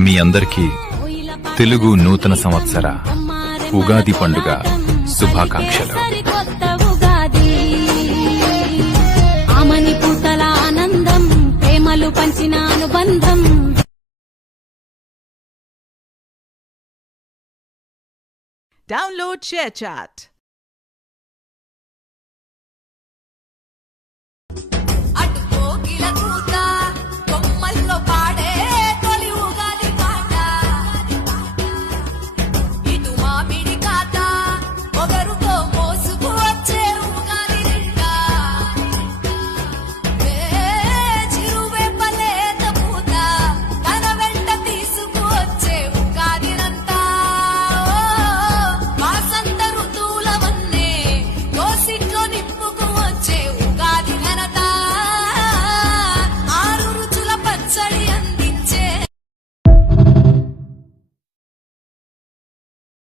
మీ అందరికీ తెలుగు నూతన సంవత్సర ఉగాది పండుగ శుభాకాంక్షలు. ఆమని పూతల ఆనందం, ప్రేమలు పంచిన అనుబంధం. Download ShareChat.